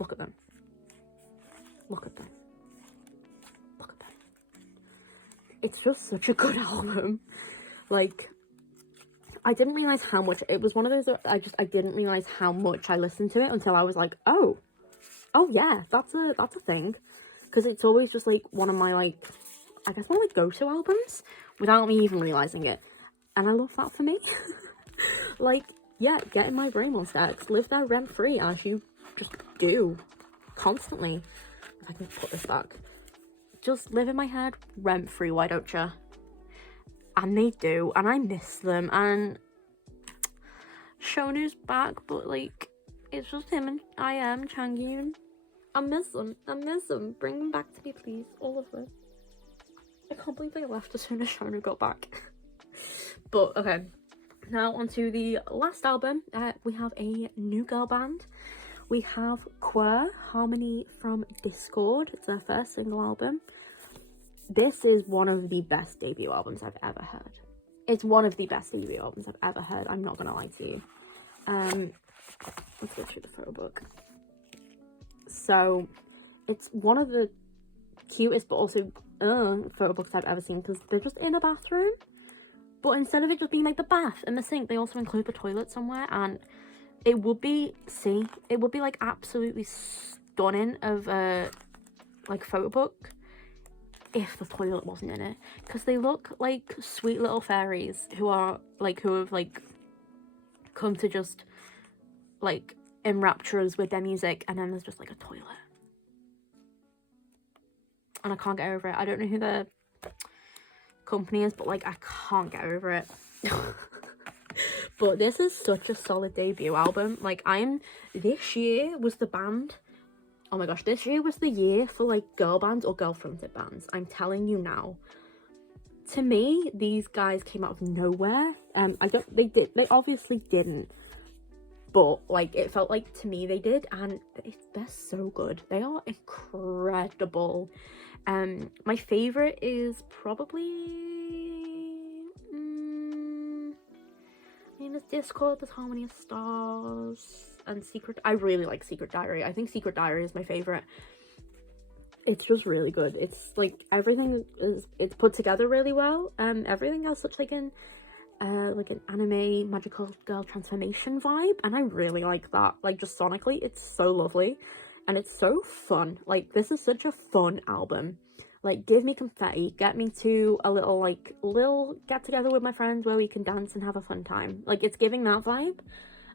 Look at them. It's just such a good album. Like, I didn't realize how much, it was one of those that I didn't realize how much I listened to it until I was like, oh yeah, that's a thing. Because it's always just like one of my like, I guess one of my go-to albums without me even realizing it. And I love that for me. Like, yeah, get in my brain, Monster X. Live there rent-free as you just do constantly. If I can put this back. Just live in my head rent-free, why don't you? And they do, and I miss them, and Shonu's back, but like, it's just him and I am Changyun. I miss them. Bring them back to me, please, all of them. I can't believe they left as soon as Shonu got back. But okay, now onto the last album. We have a new girl band. We have Queer, Harmony from Discord. It's their first single album. This is one of the best debut albums I've ever heard. It's one of the best debut albums I've ever heard. I'm not gonna lie to you. Let's go through the photo book. So, it's one of the cutest but also photo books I've ever seen because they're just in a bathroom. But instead of it just being like the bath and the sink, they also include the toilet somewhere, and it would be like absolutely stunning of a like photo book if the toilet wasn't in it, because they look like sweet little fairies who have come to just like enrapture us with their music, and then there's just like a toilet, and I can't get over it. I don't know who the company is, but like, I can't get over it. But this is such a solid debut album. Like, this year was the band, oh my gosh, this year was the year for like girl bands or girl fronted bands. I'm telling you now. To me, these guys came out of nowhere. They obviously didn't, but like, it felt like to me they did, and they're so good. They are incredible. My favorite is probably there's Discord, there's Harmony of Stars, and Secret. I really like Secret Diary. I think Secret Diary is my favorite. It's just really good. It's like, everything it's put together really well. Everything has such like an anime magical girl transformation vibe, and I really like that. Like, just sonically, it's so lovely, and it's so fun. Like, this is such a fun album. Like, give me confetti, get me to a little get together with my friends where we can dance and have a fun time. Like, it's giving that vibe,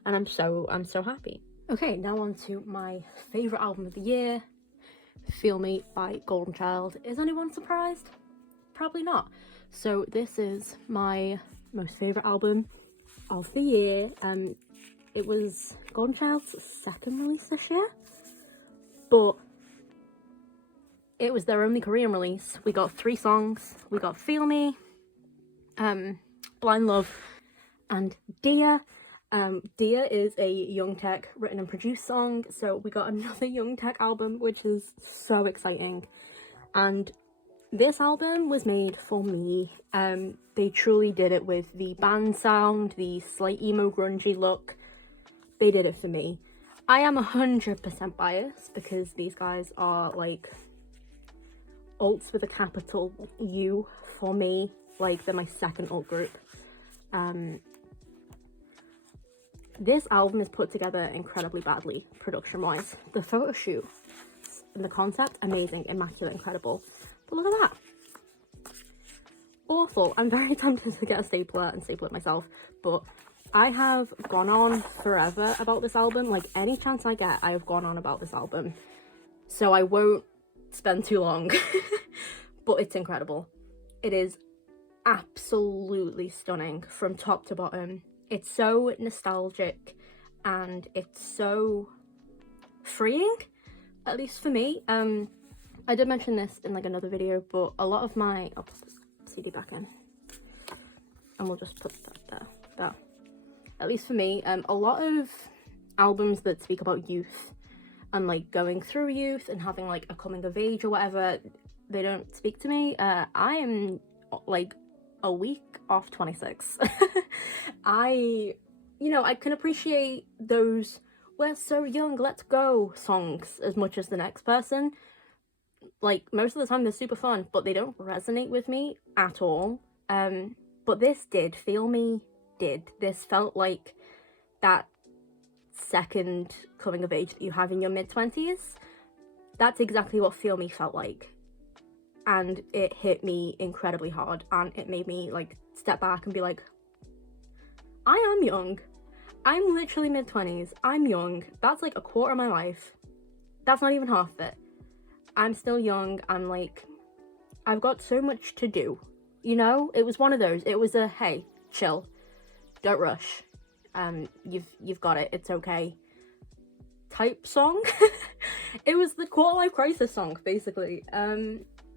and I'm so happy. Okay, now on to my favorite album of the year, Feel Me by Golden Child. Is anyone surprised? Probably not. So this is my most favorite album of the year. It was Golden Child's second release this year, but it was their only Korean release. We got 3 songs. We got Feel Me, Blind Love and Dear. Dear is a Young Tech written and produced song, so we got another Young Tech album, which is so exciting. And this album was made for me. They truly did it with the band sound, the slight emo grungy look. They did it for me. I am 100% biased because these guys are like alts with a capital U for me. Like, they're my second alt group. This album is put together incredibly badly, production-wise. The photo shoot and the concept, amazing, immaculate, incredible. But look at that. Awful. I'm very tempted to get a stapler and staple it myself, but I have gone on forever about this album. Like, any chance I get, I have gone on about this album. So I won't spend too long, but it's incredible. It is absolutely stunning from top to bottom. It's so nostalgic and it's so freeing, at least for me. I did mention this in like another video, but a lot of my, I'll put the CD back in and we'll just put that there. At least for me, a lot of albums that speak about youth and like going through youth and having like a coming of age or whatever, they don't speak to me. I am like a week off 26. I can appreciate those "we're so young, let's go" songs as much as the next person. Like, most of the time they're super fun, but they don't resonate with me at all. But this did. This felt like that second coming of age that you have in your mid-20s. That's exactly what Feel Me felt like. And it hit me incredibly hard, and it made me like step back and be like, I am young. I'm literally mid-20s. I'm young. That's like a quarter of my life. That's not even half of it. I'm still young. I'm like, I've got so much to do. You know, it was one of those. It was a, hey, chill. Don't rush. You've got it. It's okay. Type song. It was the quarter life crisis song, basically.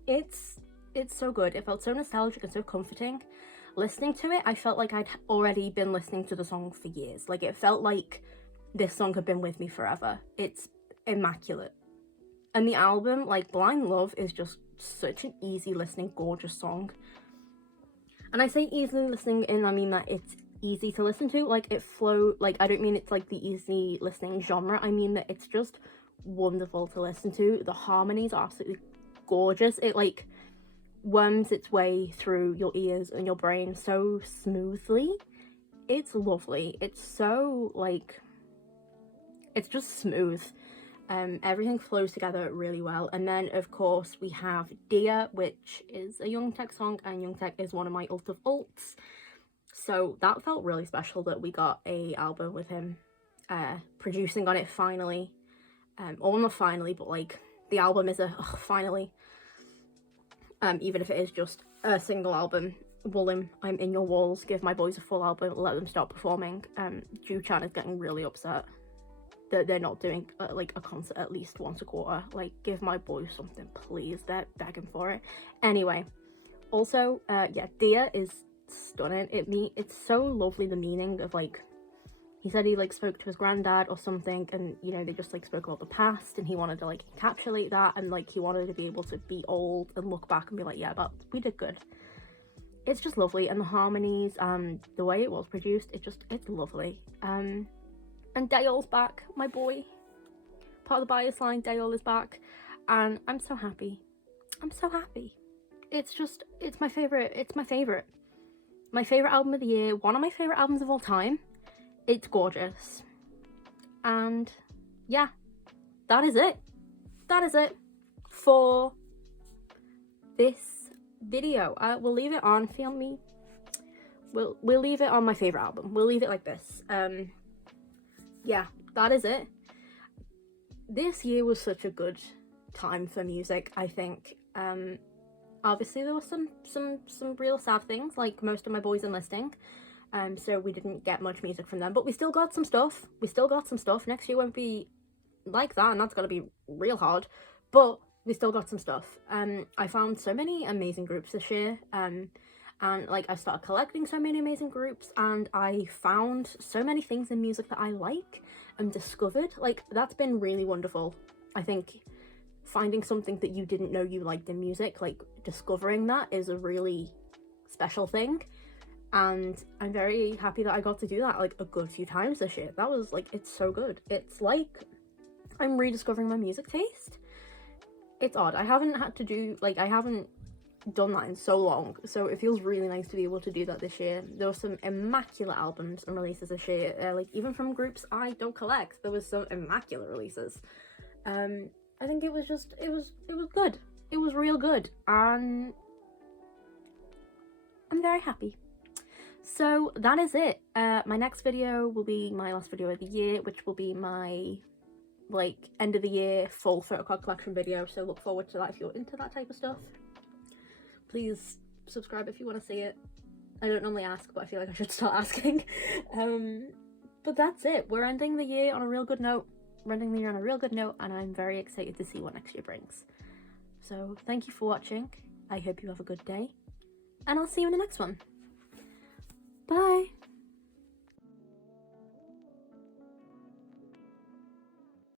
It's so good. It felt so nostalgic and so comforting. Listening to it, I felt like I'd already been listening to the song for years. Like, it felt like this song had been with me forever. It's immaculate. And the album, like, Blind Love is just such an easy listening, gorgeous song. And I say easy listening in, I mean that it's easy to listen to. Like, it flow, like, I don't mean it's like the easy listening genre. I mean that it's just wonderful to listen to. The harmonies are absolutely gorgeous. It like worms its way through your ears and your brain so smoothly. It's lovely. It's so like, it's just smooth. Everything flows together really well. And then of course we have Dear, which is a Young Tech song, and Young Tech is one of my ult of alts, so that felt really special that we got a album with him producing on it finally. Or not finally, but like the album is a finally. Even if it is just a single album. Woollim, I'm in your walls. Give my boys a full album. Let them stop performing. Ju-chan is getting really upset that they're not doing like a concert at least once a quarter. Like, give my boys something, please. They're begging for it. Anyway, also, yeah, Dear is stunning. It's so lovely, the meaning of like, he said he like spoke to his granddad or something, and you know, they just like spoke about the past, and he wanted to like encapsulate that, and like he wanted to be able to be old and look back and be like, yeah, but we did good. It's just lovely, and the harmonies, the way it was produced, it's lovely. And Dale's back, my boy. Part of the bias line, Dale is back, and I'm so happy. I'm so happy. It's my favorite. It's my favorite. My favorite album of the year. One of my favorite albums of all time. It's gorgeous. And yeah, that is it. That is it for this video. We'll leave it on Feel Me. We'll leave it on my favorite album. We'll leave it like this. Yeah, that is it. This year was such a good time for music, I think. Obviously there were some real sad things, like most of my boys enlisting. So we didn't get much music from them, but we still got some stuff. Next year won't be like that, and that's gonna be real hard, but we still got some stuff. I found so many amazing groups this year, and and like I started collecting so many amazing groups, and I found so many things in music that I like and discovered. Like, that's been really wonderful. I think finding something that you didn't know you liked in music, like discovering that, is a really special thing, and I'm very happy that I got to do that like a good few times this year. That was like, it's so good. It's like I'm rediscovering my music taste. It's odd. I haven't had to do, like, I haven't done that in so long, so it feels really nice to be able to do that this year. There were some immaculate albums and releases this year, like even from groups I don't collect. There was some immaculate releases. I think it was just, it was good. It was real good, and I'm very happy. So that is it. My next video will be my last video of the year, which will be my like end of the year full photocard collection video, so look forward to that if you're into that type of stuff. Please subscribe if you want to see it. I don't normally ask, but I feel like I should start asking. But that's it. We're ending the year on a real good note. And I'm very excited to see what next year brings. So thank you for watching. I hope you have a good day, and I'll see you in the next one. Bye!